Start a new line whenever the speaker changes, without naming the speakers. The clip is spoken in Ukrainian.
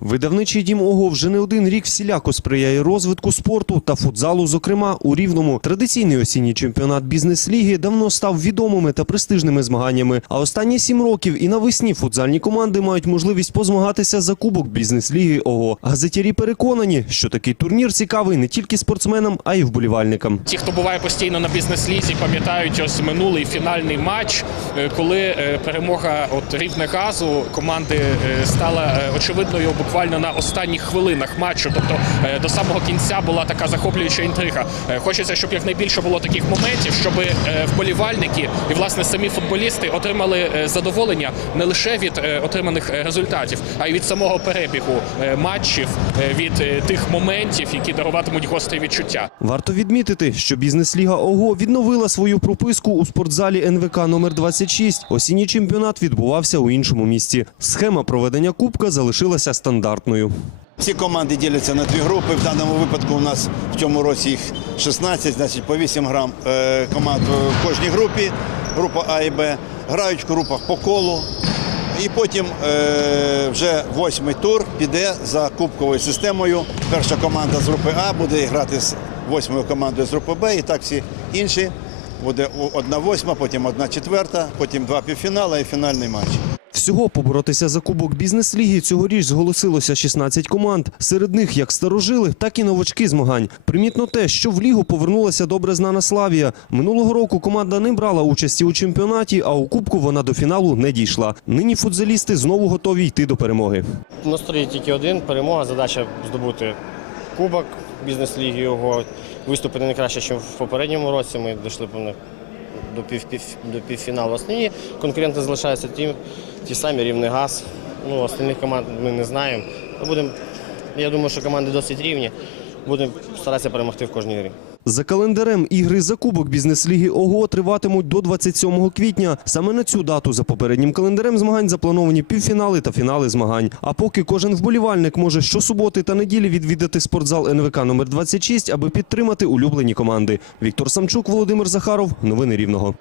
Видавничий дім ОГО вже не один рік всіляко сприяє розвитку спорту та футзалу, зокрема у Рівному. Традиційний осінній чемпіонат бізнес-ліги давно став відомими та престижними змаганнями. А останні сім років і навесні футзальні команди мають можливість позмагатися за кубок бізнес-ліги ОГО. Газетярі переконані, що такий турнір цікавий не тільки спортсменам, а й вболівальникам.
Ті, хто буває постійно на бізнес-лізі, пам'ятають ось минулий фінальний матч, е, коли е, перемога от рівне газу команди е, стала очевидною буквально на останніх хвилинах матчу. Тобто е, до самого кінця була така захоплююча інтрига. Е, Хочеться, щоб якнайбільше було таких моментів, щоб е, вболівальники і власне самі футболісти отримали задоволення не лише від отриманих результатів, а й від самого перебігу матчів, від тих моментів, які даруватимуть гострі відчуття.
Варто відмітити, що бізнес-ліга ОГО відновила свою прописку у спортзалі НВК номер 26. Осінній чемпіонат відбувався у іншому місці. Схема проведення кубка залишилася стандартною.
Всі команди діляться на дві групи. В даному випадку у нас в цьому році їх 16, значить по 8 грам е, команд в кожній групі, група А і Б. Грають в групах по колу. І потім е, вже восьмий тур піде за кубковою системою. Перша команда з групи А буде грати з восьмою командою з групи Б, і так всі інші. Буде одна восьма, потім одна четверта, потім два півфінали і фінальний матч.
Всього поборотися за кубок бізнес-ліги цьогоріч зголосилося 16 команд. Серед них як старожили, так і новачки змагань. Примітно те, що в лігу повернулася добре знана Славія. Минулого року команда не брала участі у чемпіонаті, а у кубку вона до фіналу не дійшла. Нині футзалісти знову готові йти до перемоги.
Настрій тільки один перемога. Задача здобути кубок бізнес-ліги його. Виступити не краще, ніж в попередньому році. Ми дійшли певно, до, пів, пів, до півфіналу. Основні конкуренти залишаються ті, ті самі рівний газ. Ну, остальних команд ми не знаємо. Ми я думаю, що команди досить рівні. Будемо старатися перемогти в кожній грі.
За календарем ігри за кубок бізнес-ліги ОГО триватимуть до 27 квітня. Саме на цю дату за попереднім календарем змагань заплановані півфінали та фінали змагань. А поки кожен вболівальник може щосуботи та неділі відвідати спортзал НВК номер 26, аби підтримати улюблені команди. Віктор Самчук, Володимир Захаров. Новини Рівного.